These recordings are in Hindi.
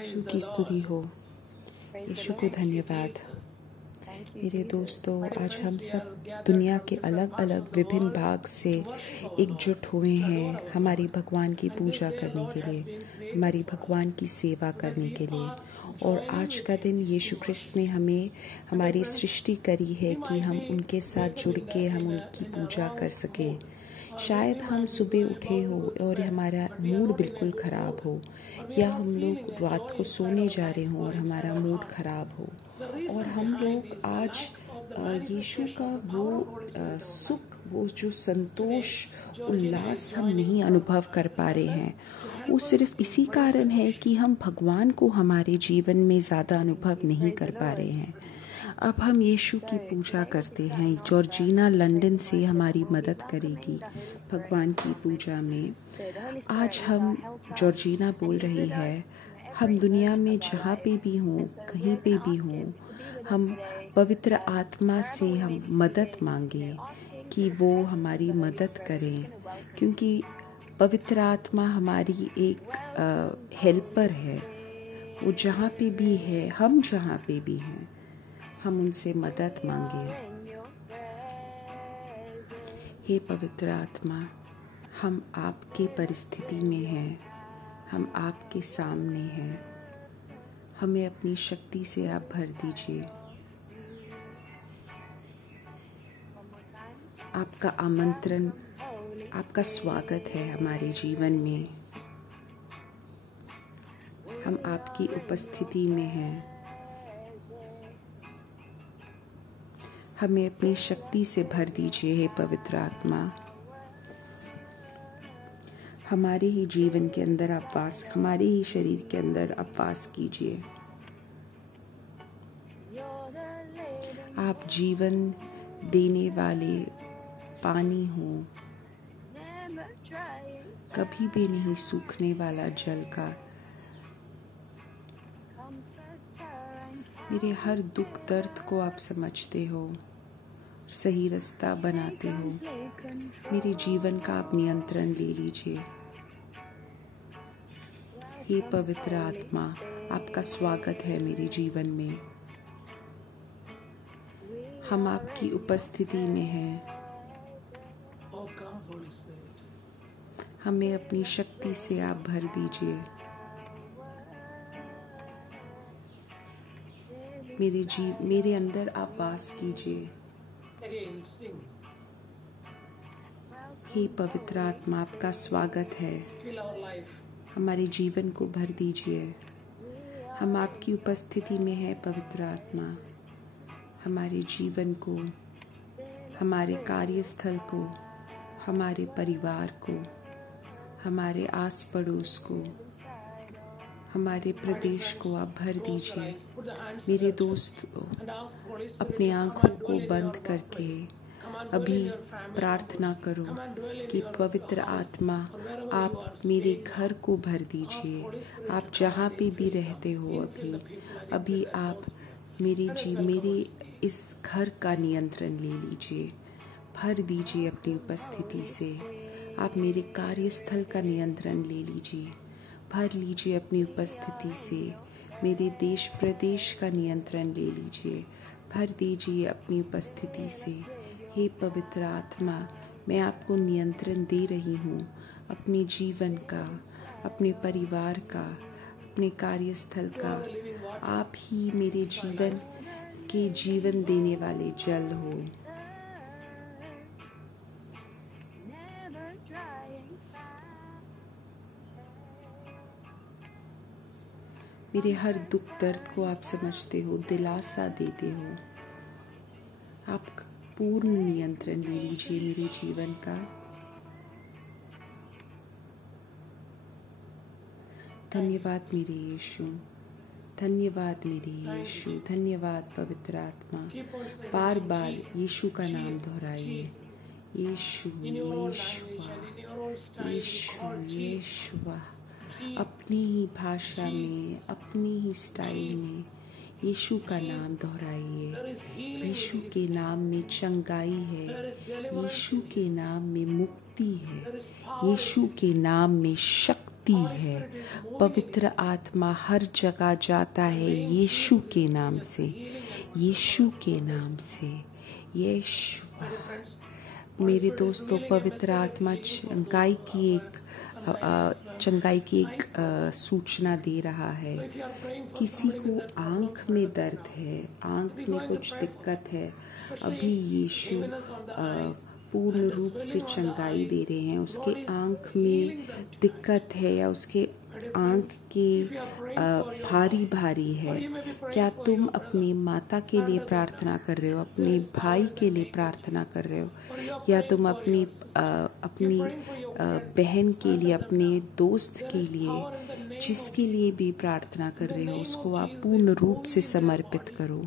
यीशु की स्तुति हो। यीशु को धन्यवाद। मेरे दोस्तों, आज हम सब दुनिया के अलग अलग विभिन्न भाग से एकजुट हुए हैं हमारी भगवान की पूजा करने के लिए, हमारी भगवान की सेवा करने के लिए। और आज का दिन यीशु ख्रिस्त ने हमें हमारी सृष्टि करी है कि हम उनके साथ जुड़ के हम उनकी पूजा कर सकें। शायद हम सुबह उठे हो और हमारा मूड बिल्कुल ख़राब हो, या हम लोग रात को सोने जा रहे हों और हमारा मूड ख़राब हो, और हम लोग आज यीशु का वो सुख, वो जो संतोष, उल्लास हम नहीं अनुभव कर पा रहे हैं। वो सिर्फ इसी कारण है कि हम भगवान को हमारे जीवन में ज़्यादा अनुभव नहीं कर पा रहे हैं। अब हम यीशु की पूजा करते हैं। जॉर्जिना लंदन से हमारी मदद करेगी भगवान की पूजा में। आज हम जॉर्जिना बोल रही है, हम दुनिया में जहाँ पे भी हों, कहीं पे भी हों, हम पवित्र आत्मा से हम मदद मांगे कि वो हमारी मदद करें, क्योंकि पवित्र आत्मा हमारी एक हेल्पर है। वो जहाँ पे भी है, हम जहाँ पे भी हैं, हम उनसे मदद मांगे। हे पवित्र आत्मा, हम आपके परिस्थिति में हैं, हम आपके सामने हैं। हमें अपनी शक्ति से आप भर दीजिए। आपका आमंत्रण, आपका स्वागत है हमारे जीवन में। हम आपकी उपस्थिति में हैं। हमें अपनी शक्ति से भर दीजिए हे पवित्र आत्मा। हमारे ही जीवन के अंदर आप वास, हमारे ही शरीर के अंदर आप वास कीजिए। आप जीवन देने वाले पानी हो, कभी भी नहीं सूखने वाला जल का। मेरे हर दुख दर्द को आप समझते हो, सही रास्ता बनाते हो। मेरे जीवन का आप नियंत्रण ले लीजिए। हे पवित्र आत्मा, आपका स्वागत है मेरे जीवन में। हम आपकी उपस्थिति में हैं। हमें अपनी शक्ति से आप भर दीजिए। मेरे अंदर आप वास कीजिए। हे पवित्र आत्मा, आपका स्वागत है। हमारे जीवन को भर दीजिए। हम आपकी उपस्थिति में हैं पवित्र आत्मा। हमारे जीवन को, हमारे कार्यस्थल को, हमारे परिवार को, हमारे आस पड़ोस को, हमारे प्रदेश को आप भर दीजिए। मेरे दोस्त, अपने आँखों को बंद करके अभी प्रार्थना करो कि पवित्र आत्मा आप मेरे घर को भर दीजिए। आप जहाँ पे भी रहते हो, अभी आप मेरे इस घर का नियंत्रण ले लीजिए। भर दीजिए अपनी उपस्थिति से। आप मेरे कार्यस्थल का नियंत्रण ले लीजिए। भर लीजिए अपनी उपस्थिति से। मेरे देश प्रदेश का नियंत्रण ले लीजिए। भर दीजिए अपनी उपस्थिति से। हे पवित्र आत्मा, मैं आपको नियंत्रण दे रही हूँ अपने जीवन का, अपने परिवार का, अपने कार्यस्थल का। आप ही मेरे जीवन के जीवन देने वाले जल हो। मेरे हर दुख दर्द को आप समझते हो, दिलासा देते हो। आप पूर्ण नियंत्रण ले लीजिए मेरे जीवन का। धन्यवाद मेरे यीशु, धन्यवाद मेरे यीशु, धन्यवाद पवित्र आत्मा। बार बार यीशु का नाम दोहराइए। यीशु, यीशुआ, यीशु, यीशुआ। अपनी ही भाषा में, अपनी ही स्टाइल में यीशु का नाम दोहराइए। यीशु के नाम में चंगाई है। यीशु के नाम में मुक्ति है। यीशु के नाम में शक्ति शक्ति है। पवित्र आत्मा हर जगह जाता है यीशु के नाम से, यीशु के नाम से। यीशु मेरे दोस्तों, पवित्र आत्मा चंगाई की एक सूचना दे रहा है। किसी को आंख में दर्द है, आंख में कुछ दिक्कत है, अभी यीशु पूर्ण रूप से चंगाई दे रहे हैं। उसके आंख में दिक्कत है या उसके आंख के भारी भारी है। क्या तुम अपनी माता के लिए प्रार्थना कर रहे हो, अपने भाई के लिए प्रार्थना कर रहे हो, या तुम अपनी बहन के लिए, अपने दोस्त के लिए, जिसके लिए भी प्रार्थना कर रहे हो, उसको आप पूर्ण रूप से समर्पित करो।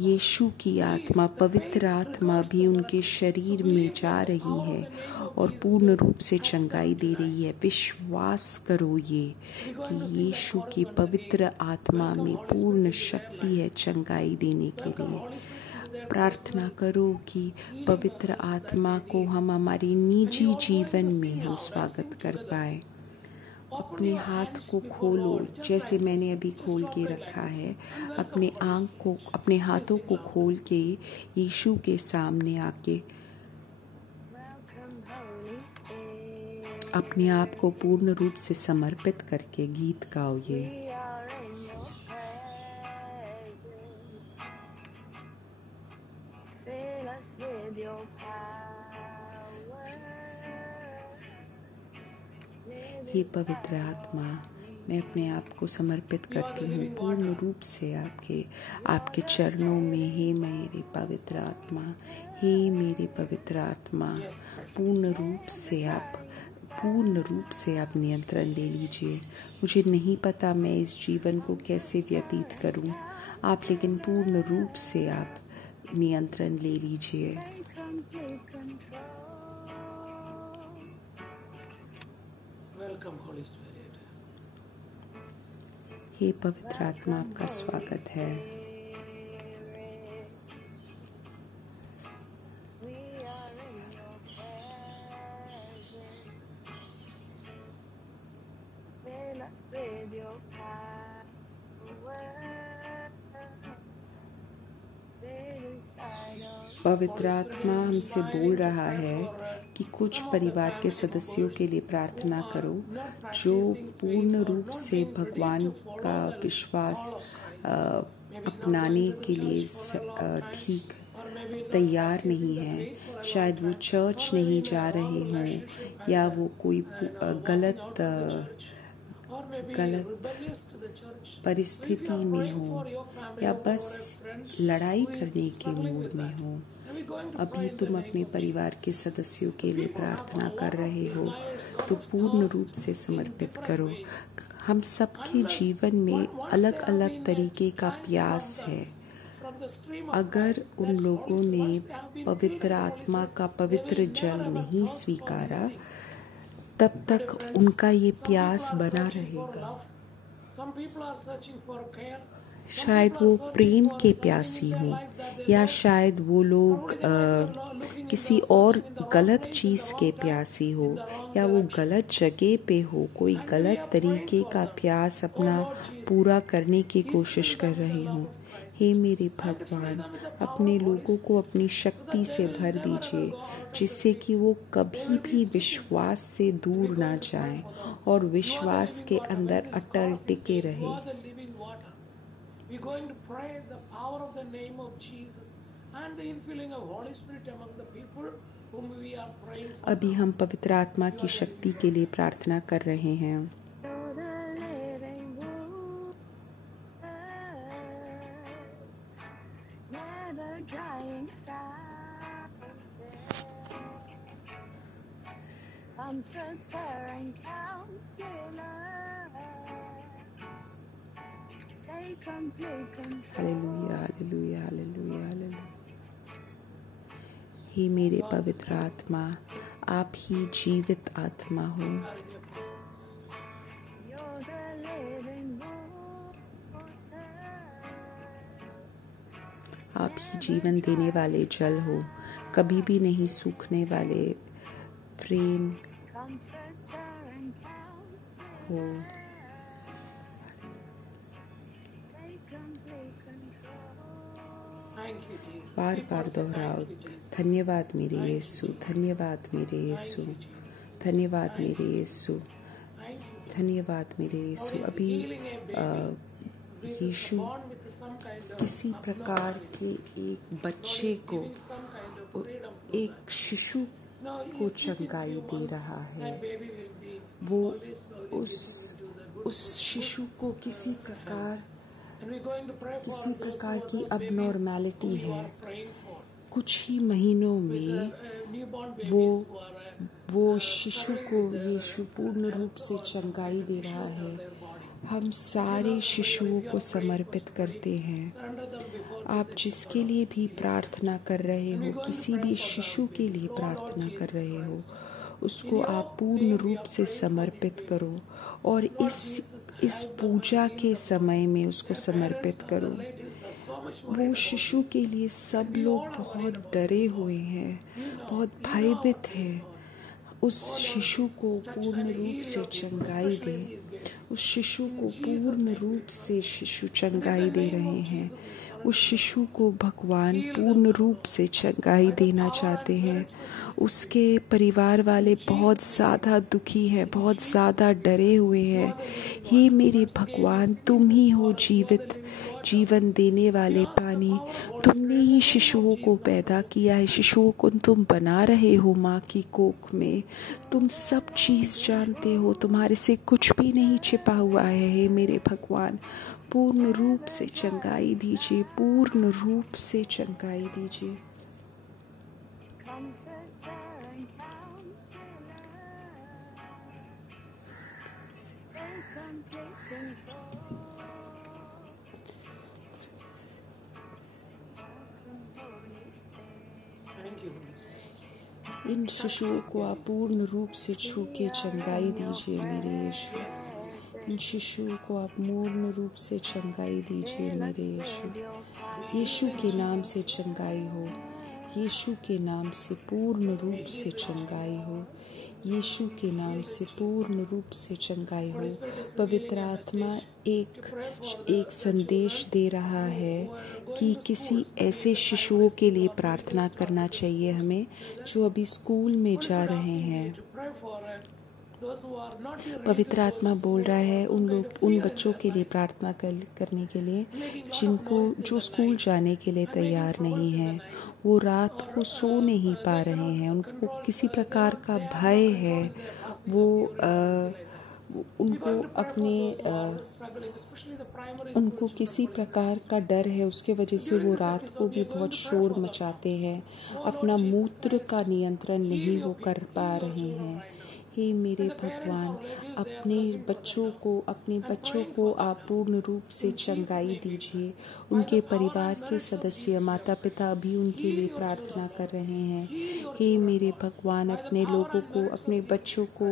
यीशु की आत्मा, पवित्र आत्मा भी उनके शरीर में जा रही है और पूर्ण रूप से चंगाई दे रही है। विश्वास करो ये कि यीशु की पवित्र आत्मा में पूर्ण शक्ति है चंगाई देने के लिए। प्रार्थना करो कि पवित्र आत्मा को हम हमारे निजी जीवन में हम स्वागत कर पाए। अपने हाथ को खोलो, जैसे मैंने अभी खोल के रखा है। अपने हाथों को खोल के यीशु के सामने आके अपने आप को पूर्ण रूप से समर्पित करके गीत गाओ ये। हे पवित्र आत्मा, मैं अपने आप को समर्पित करती हूँ पूर्ण रूप से आपके चरणों में। हे मेरे पवित्र आत्मा, हे मेरे पवित्र आत्मा, पूर्ण रूप से आप नियंत्रण ले लीजिए। मुझे नहीं पता मैं इस जीवन को कैसे व्यतीत करूं, आप लेकिन पूर्ण रूप से आप नियंत्रण ले लीजिए। हे पवित्र आत्मा, आपका स्वागत है। पवित्र आत्मा हमसे बोल रहा है कि कुछ परिवार के सदस्यों के लिए प्रार्थना करो जो पूर्ण रूप से भगवान का विश्वास अपनाने के लिए ठीक तैयार नहीं है। शायद वो चर्च नहीं जा रहे हों, या वो कोई गलत परिस्थिति में हो, या बस लड़ाई करने के मूड में हो। अभी तुम अपने परिवार के सदस्यों के लिए प्रार्थना कर रहे हो तो पूर्ण रूप से समर्पित करो। हम सबके जीवन में अलग अलग तरीके का प्यास है। अगर उन लोगों ने पवित्र आत्मा का पवित्र जल नहीं स्वीकारा, तब तक उनका ये प्यास बना रहेगा। शायद वो प्रेम के प्यासी हों, या शायद वो लोग किसी और गलत चीज़ के प्यासी हो, या वो गलत जगह पे हो, कोई गलत तरीके का प्यास अपना पूरा करने की कोशिश कर रहे हों। हे मेरे भगवान, अपने लोगों को अपनी शक्ति से भर दीजिए, जिससे कि वो कभी भी विश्वास से दूर ना जाएं और विश्वास के अंदर अटल टिके रहे। We're going to pray the power of the name of Jesus and the infilling of Holy Spirit among the people whom we are praying for. अभी हम पवित्र आत्मा की शक्ति के लिए प्रार्थना कर रहे हैं। Hallelujah, hallelujah, hallelujah, hallelujah. हे मेरे पवित्र आत्मा, आप ही जीवित आत्मा हो। आप ही जीवन देने वाले जल हो, कभी भी नहीं सूखने वाले प्रेम। हो। बार बार दोहराओ, धन्यवाद मेरे यीशु, धन्यवाद मेरे यीशु, धन्यवाद मेरे यीशु, धन्यवाद मेरे यीशु। अभी यीशु किसी प्रकार के एक बच्चे को, एक शिशु को चंगाई दे रहा है। वो उस शिशु को किसी प्रकार की अबनॉर्मैलिटी है। कुछ ही महीनों में वो शिशु को यीशु पूर्ण रूप से चंगाई दे रहा है। हम सारे शिशुओं को समर्पित करते हैं। आप जिसके लिए भी प्रार्थना कर रहे हो, किसी भी शिशु के लिए प्रार्थना कर रहे हो, उसको आप पूर्ण रूप से समर्पित करो और इस पूजा के समय में उसको समर्पित करो। वो शिशु के लिए सब लोग बहुत डरे हुए हैं, बहुत भयभीत हैं। उस शिशु को पूर्ण रूप से चंगाई दे। उस शिशु को पूर्ण रूप से शिशु चंगाई दे रहे हैं। उस शिशु को भगवान पूर्ण रूप से चंगाई देना चाहते हैं। उसके परिवार वाले बहुत ज़्यादा दुखी हैं, बहुत ज़्यादा डरे हुए हैं। हे मेरे भगवान, तुम ही हो जीवन देने वाले पानी। तुमने ही शिशुओं को पैदा किया है, शिशुओं को तुम बना रहे हो माँ की कोख में। तुम सब चीज़ जानते हो, तुम्हारे से कुछ भी नहीं छिपा हुआ है। हे मेरे भगवान, पूर्ण रूप से चंगाई दीजिए, पूर्ण रूप से चंगाई दीजिए। इन शिशुओं को आप पूर्ण रूप से छू के चंगाई दीजिए मेरे यीशु। इन शिशुओं को आप पूर्ण रूप से चंगाई दीजिए मेरे यीशु। यीशु के नाम से चंगाई हो, यीशु के नाम से पूर्ण रूप से चंगाई हो, यीशु के नाम से पूर्ण रूप से चंगाई हो। पवित्र आत्मा एक संदेश दे रहा है कि किसी ऐसे शिशुओं के लिए प्रार्थना करना चाहिए हमें जो अभी स्कूल में जा रहे हैं। पवित्र आत्मा बोल रहा है उन बच्चों के लिए प्रार्थना करने के लिए जो स्कूल जाने के लिए तैयार नहीं है। वो रात को सो नहीं पा रहे हैं, उनको किसी प्रकार का भय है। उनको किसी प्रकार का डर है, उसके वजह से वो रात को भी बहुत शोर मचाते हैं। अपना मूत्र का नियंत्रण नहीं वो कर पा रहे हैं। हे मेरे भगवान, अपने बच्चों को आप पूर्ण रूप से चंगाई दीजिए। उनके परिवार के सदस्य, माता पिता भी उनके लिए प्रार्थना कर रहे हैं। हे मेरे भगवान, अपने लोगों को, अपने बच्चों को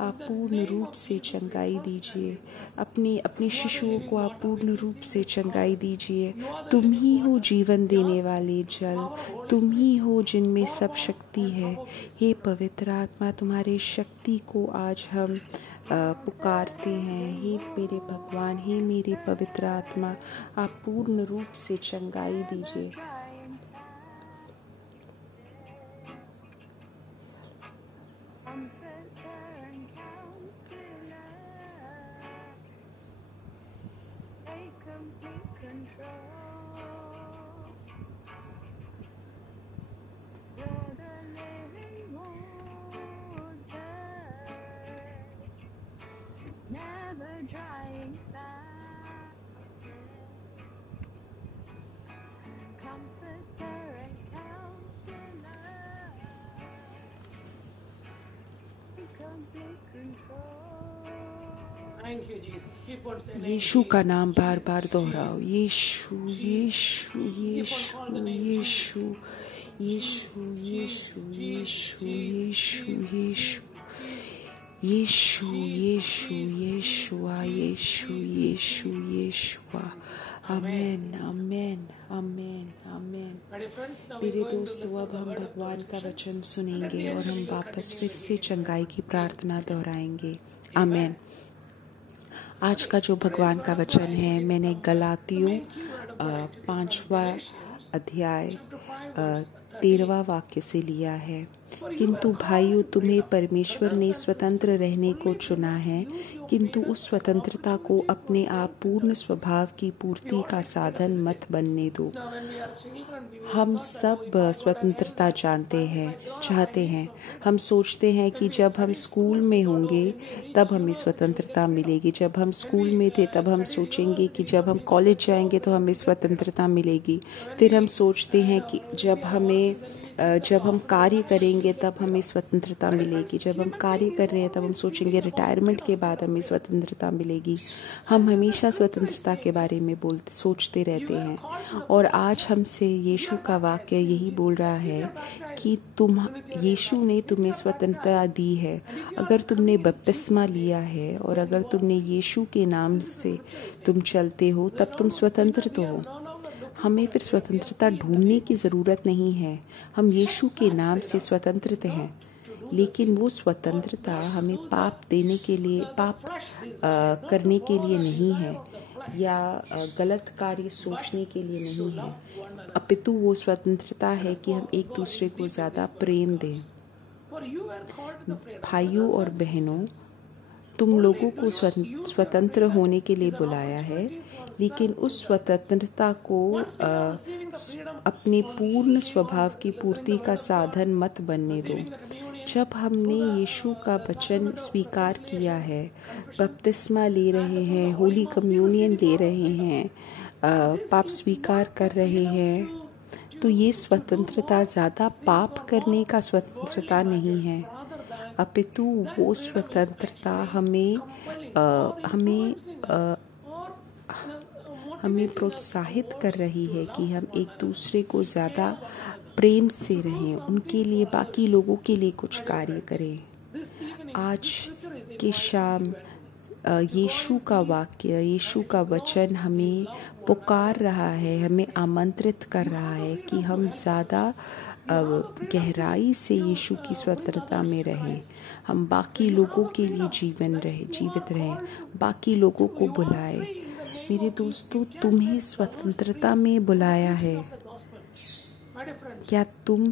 आप पूर्ण रूप से चंगाई दीजिए। अपने शिशुओं को आप पूर्ण रूप से चंगाई दीजिए। तुम ही हो जीवन देने वाले जल, तुम ही हो जिनमें सब शक्ति है। हे पवित्र आत्मा, तुम्हारे शक्ति को आज हम पुकारते हैं। हे मेरे भगवान, हे मेरे पवित्र आत्मा, आप पूर्ण रूप से चंगाई दीजिए। यीशु का नाम बार बार दोहराओ। यीशु यीशु यीशु यीशु यीशु यीशु यीशु यीशु यीशु यीशु यीशु यीशुआ यीशु यीशु यीशुआ। आमेन आमेन आमेन आमेन। मेरे दोस्तों, अब हम भगवान का वचन सुनेंगे और हम वापस फिर से चंगाई की प्रार्थना दोहराएंगे। आमेन। आज का जो भगवान का वचन है मैंने गलातियों 5वां अध्याय 13वां वाक्य से लिया है। किंतु भाइयों, तुम्हें परमेश्वर ने स्वतंत्र रहने को चुना है, किंतु उस स्वतंत्रता को अपने आप पूर्ण स्वभाव की पूर्ति का साधन मत बनने दो। हम सब स्वतंत्रता चाहते हैं। हम सोचते हैं कि जब हम स्कूल में होंगे तब हमें स्वतंत्रता मिलेगी। जब हम स्कूल में थे तब हम सोचेंगे कि जब हम कॉलेज जाएंगे तो हमें स्वतंत्रता मिलेगी। फिर हम सोचते हैं कि जब हम कार्य करेंगे तब हमें स्वतंत्रता मिलेगी। जब हम कार्य कर रहे हैं तब हम सोचेंगे रिटायरमेंट के बाद हमें स्वतंत्रता मिलेगी। हम हमेशा स्वतंत्रता के बारे में सोचते रहते हैं। और आज हमसे यीशु का वाक्य यही बोल रहा है कि यीशु ने तुम्हें स्वतंत्रता दी है। अगर तुमने बपतिस्मा लिया है और अगर तुमने यीशु के नाम से तुम चलते हो तब तुम स्वतंत्र तो हो। हमें फिर स्वतंत्रता ढूंढने की ज़रूरत नहीं है। हम यीशु के नाम से स्वतंत्र हैं। लेकिन वो स्वतंत्रता हमें पाप करने के लिए नहीं है या गलत कार्य सोचने के लिए नहीं है, अपितु वो स्वतंत्रता है कि हम एक दूसरे को ज़्यादा प्रेम दें। भाइयों और बहनों, तुम लोगों को स्वतंत्र होने के लिए बुलाया है, लेकिन उस स्वतंत्रता को अपने पूर्ण स्वभाव की पूर्ति का साधन मत बनने दो। जब हमने यीशु का वचन स्वीकार किया है, बपतिस्मा ले रहे हैं, होली कम्युनियन ले रहे हैं, पाप स्वीकार कर रहे हैं, तो ये स्वतंत्रता ज़्यादा पाप करने का स्वतंत्रता नहीं है, अपितु वो स्वतंत्रता हमें प्रोत्साहित कर रही है कि हम एक दूसरे को ज़्यादा प्रेम से रहें, उनके लिए, बाकी लोगों के लिए कुछ कार्य करें। आज की शाम यीशु का वाक्य, यीशु का वचन हमें पुकार रहा है, हमें आमंत्रित कर रहा है कि हम ज़्यादा गहराई से यीशु की स्वतंत्रता में रहें। हम बाकी लोगों के लिए जीवित रहें, बाकी लोगों को बुलाएं। मेरे दोस्तों, तुम्हें स्वतंत्रता में बुलाया है। क्या तुम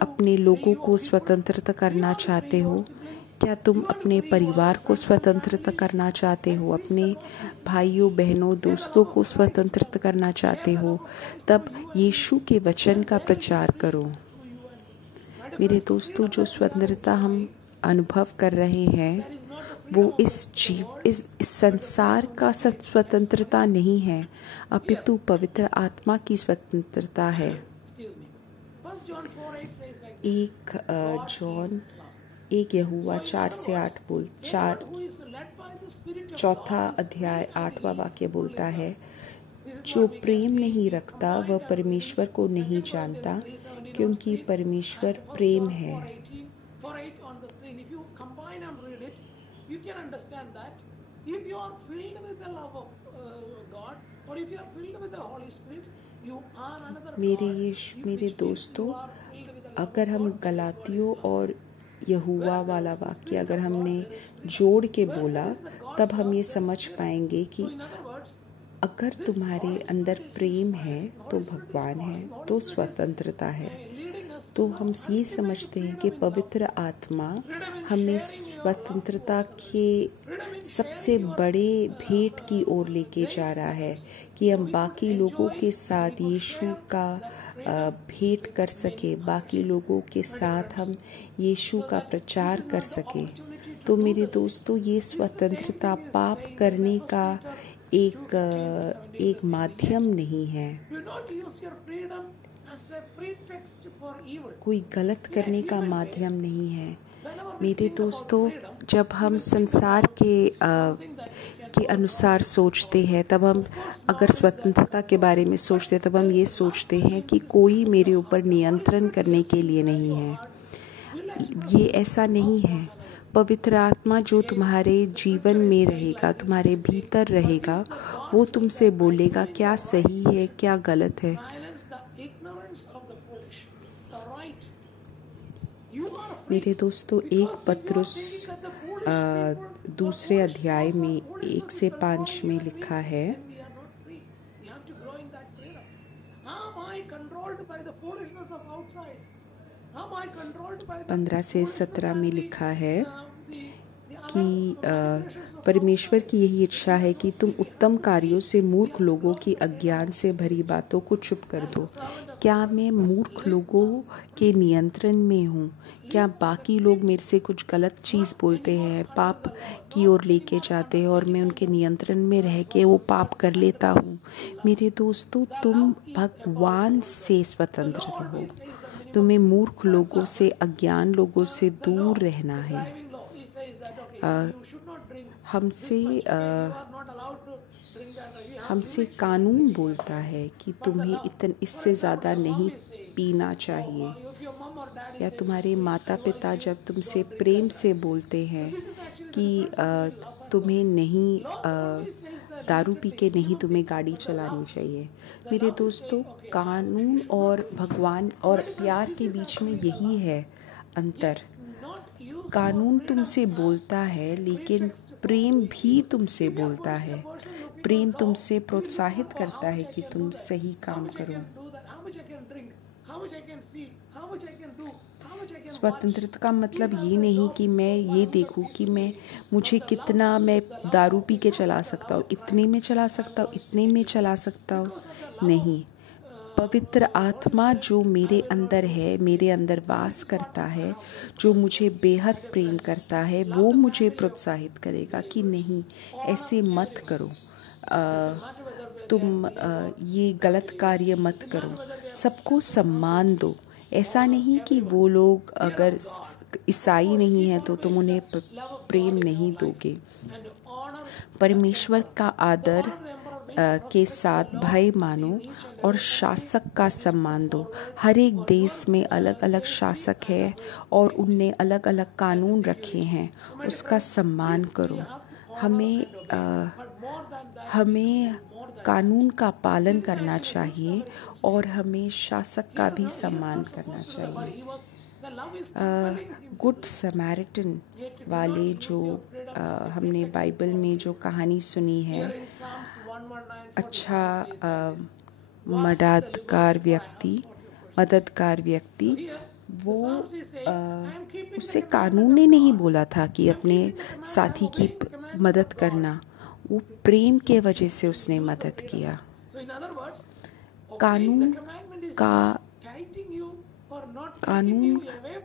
अपने लोगों को स्वतंत्र करना चाहते हो? क्या तुम अपने परिवार को स्वतंत्र करना चाहते हो? अपने भाइयों, बहनों, दोस्तों को स्वतंत्र करना चाहते हो? तब यीशु के वचन का प्रचार करो। मेरे दोस्तों, जो स्वतंत्रता हम अनुभव कर रहे हैं वो इस संसार का स्वतंत्रता नहीं है, अपितु पवित्र आत्मा की स्वतंत्रता है। 1 यहोवा 4 अध्याय 8वां वाक्य बोलता है, जो प्रेम नहीं रखता वह परमेश्वर को नहीं जानता, क्योंकि परमेश्वर प्रेम है। You can understand that if you are filled with the love of God or if you are filled with the Holy Spirit, you are another God. मेरे दोस्तों, अगर हम गलातियों और यहोवा वाला वाक्य अगर हमने जोड़ के बोला, तब हम ये समझ पाएंगे कि अगर तुम्हारे अंदर प्रेम है तो भगवान है, तो स्वतंत्रता है। तो हम ये समझते हैं कि पवित्र आत्मा हमें स्वतंत्रता के सबसे बड़े भेंट की ओर लेके जा रहा है कि हम बाकी लोगों के साथ यीशु का भेंट कर सके, बाकी लोगों के साथ हम यीशु का प्रचार कर सके। तो मेरे दोस्तों, ये स्वतंत्रता पाप करने का एक माध्यम नहीं है, कोई गलत करने का माध्यम नहीं है। मेरे दोस्तों, जब हम संसार के अनुसार सोचते हैं, तब हम अगर स्वतंत्रता के बारे में सोचते हैं, तब हम ये सोचते हैं कि कोई मेरे ऊपर नियंत्रण करने के लिए नहीं है। ये ऐसा नहीं है। पवित्र आत्मा जो तुम्हारे जीवन में रहेगा, तुम्हारे भीतर रहेगा, वो तुमसे बोलेगा क्या सही है, क्या गलत है। मेरे दोस्तों, 1 पत्रुस दूसरे अध्याय में 1 से 5 में लिखा है, 15 से 17 में लिखा है कि परमेश्वर की यही इच्छा है कि तुम उत्तम कार्यों से मूर्ख लोगों की अज्ञान से भरी बातों को चुप कर दो। क्या मैं मूर्ख लोगों के नियंत्रण में हूँ? क्या बाकी लोग मेरे से कुछ गलत चीज़ बोलते हैं, पाप की ओर लेके जाते हैं और मैं उनके नियंत्रण में रह के वो पाप कर लेता हूँ? मेरे दोस्तों, तुम भगवान से स्वतंत्र रहो। तुम्हें मूर्ख लोगों से, अज्ञान लोगों से दूर रहना है। हमसे कानून बोलता है कि तुम्हें इससे ज़्यादा नहीं पीना चाहिए, या तुम्हारे माता पिता जब तुमसे प्रेम से बोलते हैं कि तुम्हें नहीं दारू पी के नहीं तुम्हें गाड़ी चलानी चाहिए। मेरे दोस्तों, कानून और भगवान और प्यार के बीच में यही है अंतर। कानून तुमसे बोलता है, लेकिन प्रेम भी तुमसे बोलता है। प्रेम तुमसे प्रोत्साहित करता है कि तुम सही काम करो। स्वतंत्रता का मतलब ये नहीं कि मैं ये देखूं कि मैं दारू पी के चला सकता हूँ, इतने में चला सकता हूँ, इतने में चला सकता हूँ। नहीं, पवित्र आत्मा जो मेरे अंदर है, मेरे अंदर वास करता है, जो मुझे बेहद प्रेम करता है, वो मुझे प्रोत्साहित करेगा कि नहीं, ऐसे मत करो, तुम ये गलत कार्य मत करो। सबको सम्मान दो। ऐसा नहीं कि वो लोग अगर ईसाई नहीं है तो तुम उन्हें प्रेम नहीं दोगे। परमेश्वर का आदर के साथ भय मानो और शासक का सम्मान दो। हर एक देश में अलग अलग शासक है और उनने अलग अलग कानून रखे हैं, उसका सम्मान करो। हमें कानून का पालन करना चाहिए और हमें शासक का भी सम्मान करना चाहिए। गुड समैरिटन वाले जो हमने बाइबल में जो कहानी सुनी है, अच्छा मददगार व्यक्ति, वो उससे कानून ने नहीं बोला था कि अपने साथी की मदद करना, वो प्रेम के वजह से उसने मदद किया। कानून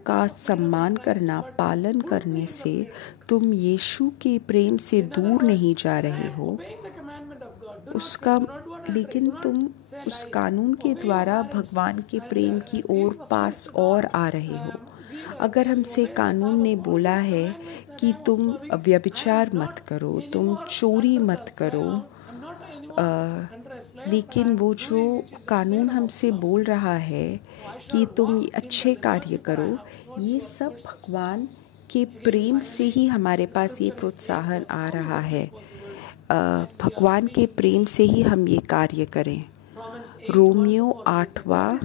का सम्मान करना, पालन करने से तुम यीशु के प्रेम से दूर नहीं जा रहे हो, लेकिन तुम उस कानून के द्वारा भगवान के प्रेम की ओर पास और आ रहे हो। अगर हमसे कानून ने बोला है कि तुम व्यभिचार मत करो, तुम चोरी मत करो, लेकिन वो जो कानून हमसे बोल रहा है कि तुम अच्छे कार्य करो, ये सब भगवान के प्रेम से ही हमारे पास ये प्रोत्साहन आ रहा है। भगवान के प्रेम से ही हम ये कार्य करें। रोमियो 8वां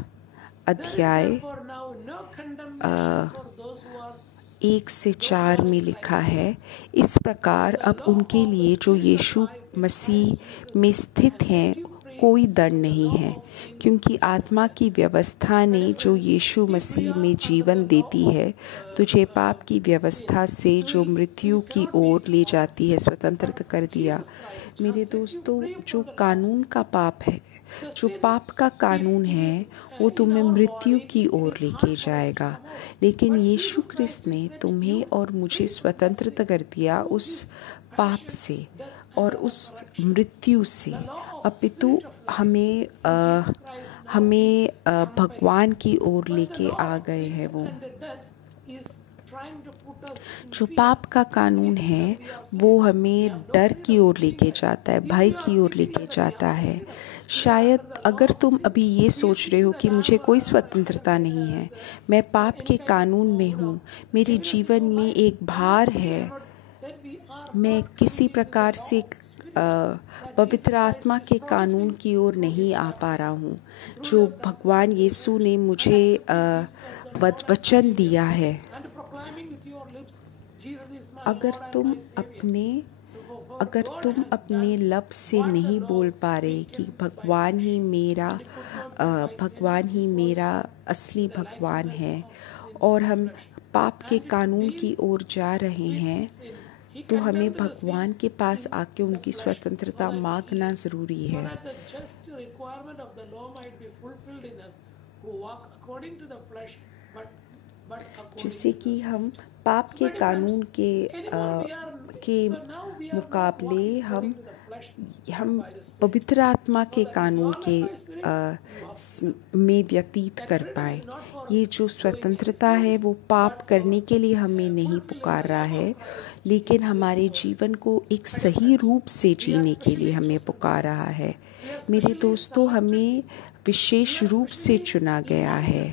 अध्याय 1 से 4 में लिखा है, इस प्रकार अब उनके लिए जो यीशु मसीह में स्थित हैं कोई दंड नहीं है, क्योंकि आत्मा की व्यवस्था ने जो यीशु मसीह में जीवन देती है, तुझे पाप की व्यवस्था से जो मृत्यु की ओर ले जाती है स्वतंत्र कर दिया। मेरे दोस्तों, जो कानून का पाप है, जो पाप का कानून है, वो तुम्हें मृत्यु की ओर लेके जाएगा, लेकिन यीशु ख्रिस्त ने तुम्हें और मुझे स्वतंत्र कर दिया उस पाप से और उस मृत्यु से। अपितु हमें भगवान की ओर लेके आ गए हैं। वो जो पाप का कानून है वो हमें डर की ओर लेके जाता है, भय की ओर लेके जाता है। शायद अगर तुम अभी ये सोच रहे हो कि मुझे कोई स्वतंत्रता नहीं है, मैं पाप के कानून में हूँ, मेरे जीवन में एक भार है, मैं किसी प्रकार से पवित्र आत्मा के कानून की ओर नहीं आ पा रहा हूँ जो भगवान यीशु ने मुझे वचन दिया है। अगर तुम अपने लब से नहीं बोल पा रहे कि भगवान ही मेरा असली भगवान है और हम पाप के कानून की ओर जा रहे हैं, तो हमें भगवान के पास आके उनकी स्वतंत्रता मांगना ज़रूरी है, जिससे कि हम पाप के कानून के मुकाबले हम पवित्र आत्मा के कानून के में व्यतीत कर पाए। ये जो स्वतंत्रता है वो पाप करने के लिए हमें नहीं पुकार रहा है, लेकिन हमारे जीवन को एक सही रूप से जीने के लिए हमें पुकार रहा है। मेरे दोस्तों, हमें विशेष रूप से चुना गया है,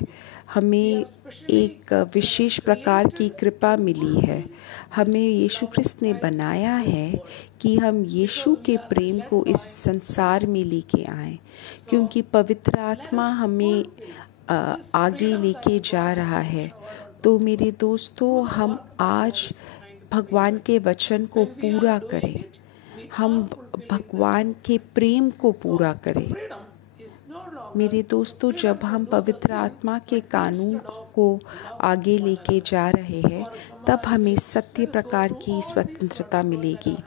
हमें एक विशेष प्रकार की कृपा मिली है। हमें यीशु ख्रिस्त ने बनाया है कि हम यीशु के प्रेम को इस संसार में लेके आएं, क्योंकि पवित्र आत्मा हमें आगे लेके जा रहा है। तो मेरे दोस्तों, हम आज भगवान के वचन को पूरा करें, हम भगवान के प्रेम को पूरा करें। मेरे दोस्तों, जब हम पवित्र आत्मा के कानून को आगे लेके जा रहे हैं, तब हमें सत्य प्रकार की स्वतंत्रता मिलेगी।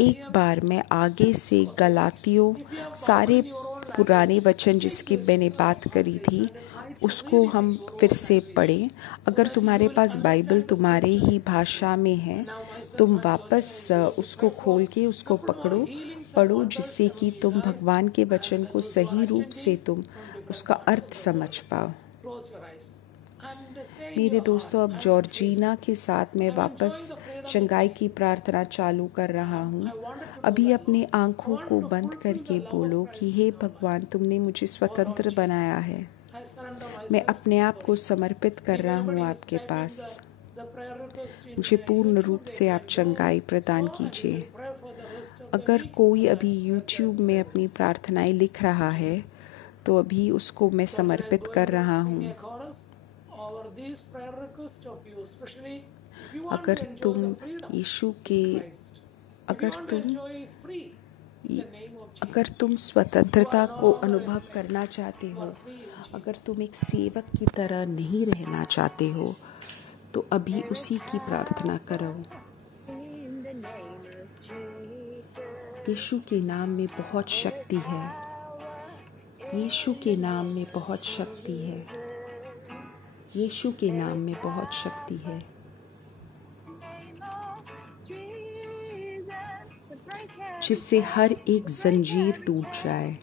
एक बार मैं आगे से गलातियों सारे पुराने वचन जिसकी मैंने बात करी थी उसको हम फिर से पढ़ें। अगर तुम्हारे पास बाइबल तुम्हारे ही भाषा में है, तुम वापस उसको खोल के उसको पढ़ो, जिससे कि तुम भगवान के वचन को सही रूप से तुम उसका अर्थ समझ पाओ। मेरे दोस्तों, अब जॉर्जीना के साथ मैं वापस चंगाई की प्रार्थना चालू कर रहा हूँ। अभी अपने आँखों को बंद करके बोलो कि हे भगवान, तुमने मुझे स्वतंत्र बनाया है, मैं अपने आप को समर्पित कर रहा हूँ आपके पास। मुझे पूर्ण रूप से आप चंगाई प्रदान कीजिए। अगर कोई अभी YouTube में अपनी प्रार्थनाएं लिख रहा है, तो अभी उसको मैं समर्पित कर रहा हूँ। अगर तुम स्वतंत्रता को अनुभव करना चाहते हो, अगर तुम एक सेवक की तरह नहीं रहना चाहते हो, तो अभी उसी की प्रार्थना करो। यीशु के नाम में बहुत शक्ति है, यीशु के नाम में बहुत शक्ति है, यीशु के नाम में बहुत शक्ति है। जिससे हर एक जंजीर टूट जाए।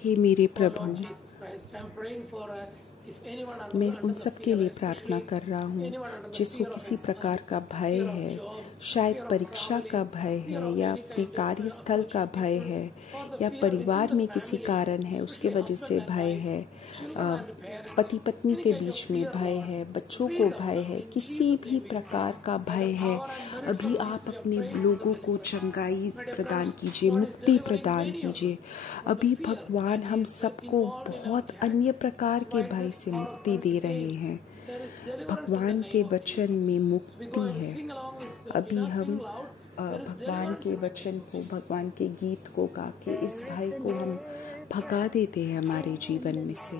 हे मेरे प्रभु, मैं उन सब के लिए प्रार्थना कर रहा हूँ जिसको किसी प्रकार का भय है, शायद परीक्षा का भय है, या अपने कार्यस्थल का भय है, या परिवार में किसी कारण है उसके वजह से भय है, पति पत्नी के बीच में भय है, बच्चों को भय है, किसी भी प्रकार का भय है। अभी आप अपने लोगों को चंगाई प्रदान कीजिए, मुक्ति प्रदान कीजिए। अभी भगवान हम सबको बहुत अन्य प्रकार के भय से मुक्ति दे रहे हैं। भगवान के वचन में मुक्ति है। अभी हम भगवान के वचन को, भगवान के गीत को गा के इस भय को हम भगा देते हैं हमारे जीवन में से।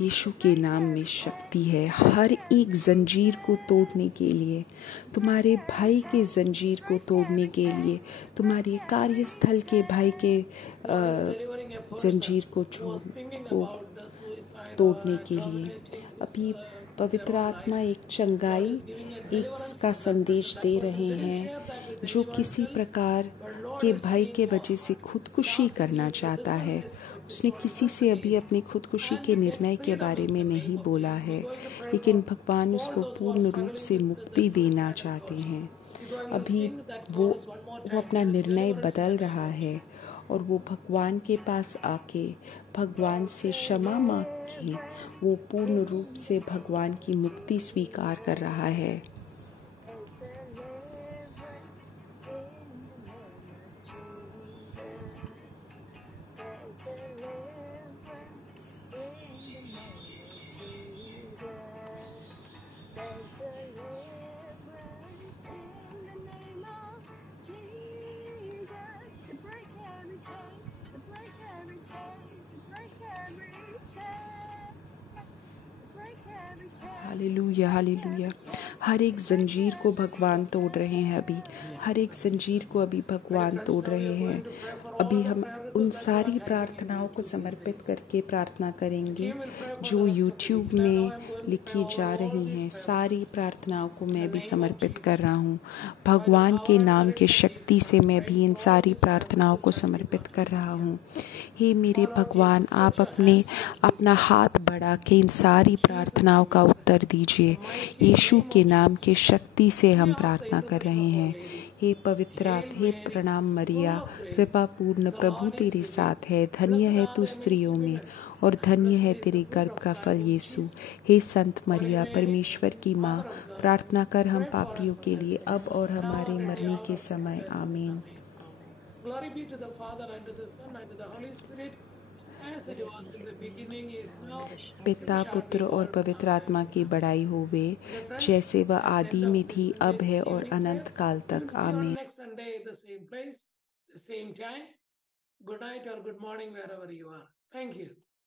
यीशु के नाम में शक्ति है हर एक जंजीर को तोड़ने के लिए, तुम्हारे भाई के जंजीर को तोड़ने के लिए, तुम्हारे कार्यस्थल के भाई के जंजीर को तोड़ने के लिए। अभी पवित्र आत्मा एक चंगाई, एक का संदेश दे रहे हैं जो किसी प्रकार के भय के वजह से खुदकुशी करना चाहता है। उसने किसी से अभी अपनी खुदकुशी के निर्णय के बारे में नहीं बोला है, लेकिन भगवान उसको पूर्ण रूप से मुक्ति देना चाहते हैं। अभी वो अपना निर्णय बदल रहा है और वो भगवान के पास आके भगवान से क्षमा मांग के वो पूर्ण रूप से भगवान की मुक्ति स्वीकार कर रहा है। Hallelujah, hallelujah. हर एक जंजीर को भगवान तोड़ रहे हैं अभी, हर एक जंजीर को अभी भगवान तोड़ रहे हैं। अभी हम उन सारी प्रार्थनाओं को समर्पित करके प्रार्थना करेंगे जो YouTube में लिखी जा रही हैं। सारी प्रार्थनाओं को मैं भी समर्पित कर रहा हूँ। भगवान के नाम के शक्ति से मैं भी इन सारी प्रार्थनाओं को समर्पित कर रहा हूँ। हे मेरे भगवान, आप अपना हाथ बढ़ा के इन सारी प्रार्थनाओं का उत्तर दीजिए। यीशु के नाम के शक्ति से हम प्रार्थना कर रहे हैं। हे पवित्र हे प्रणाम मरिया, कृपा पूर्ण प्रभु तेरे साथ है। धन्य है तू स्त्रियों में और धन्य है तेरे गर्भ का फल यीशु। हे संत मरिया, परमेश्वर की माँ, प्रार्थना कर हम पापियों के लिए अब और हमारे मरने के समय। आमीन। Glory be to the Father, and to the Son, and to the Holy Spirit, as it was in the beginning, is now, पिता, पुत्र और पवित्र आत्मा की बड़ाई होवे, जैसे वह आदि में थी, अब है और अनंत काल तक। आमीन। next Sunday, the same place, the same time. Good night or good morning, wherever you are. Thank you.